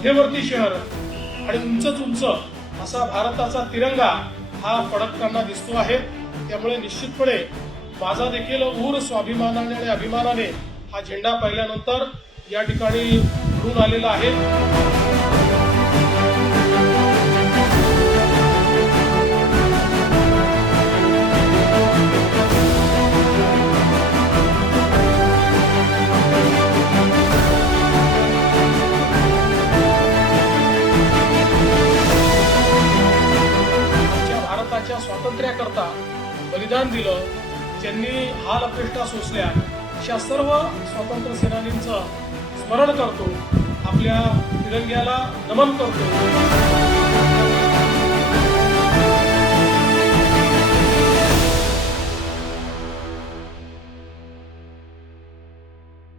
मध्यवर्ती शहर आणि उंचच उंच असा भारताचा तिरंगा हा फडकताना दिसतो आहे। त्यामुळे निश्चितपणे माझा देखील ऊर स्वाभिमानाने आणि अभिमानाने हा झेंडा पाहिल्यानंतर या ठिकाणी उडून आलेला आहे। भारताच्या स्वातंत्र्याकरता बलिदान दिलं, ज्यांनी हाल अपेष्टा सोसल्या, अशा सर्व स्वातंत्र्य सेनानींचं स्मरण करतो, आपल्या तिरंग्याला नमन करतो।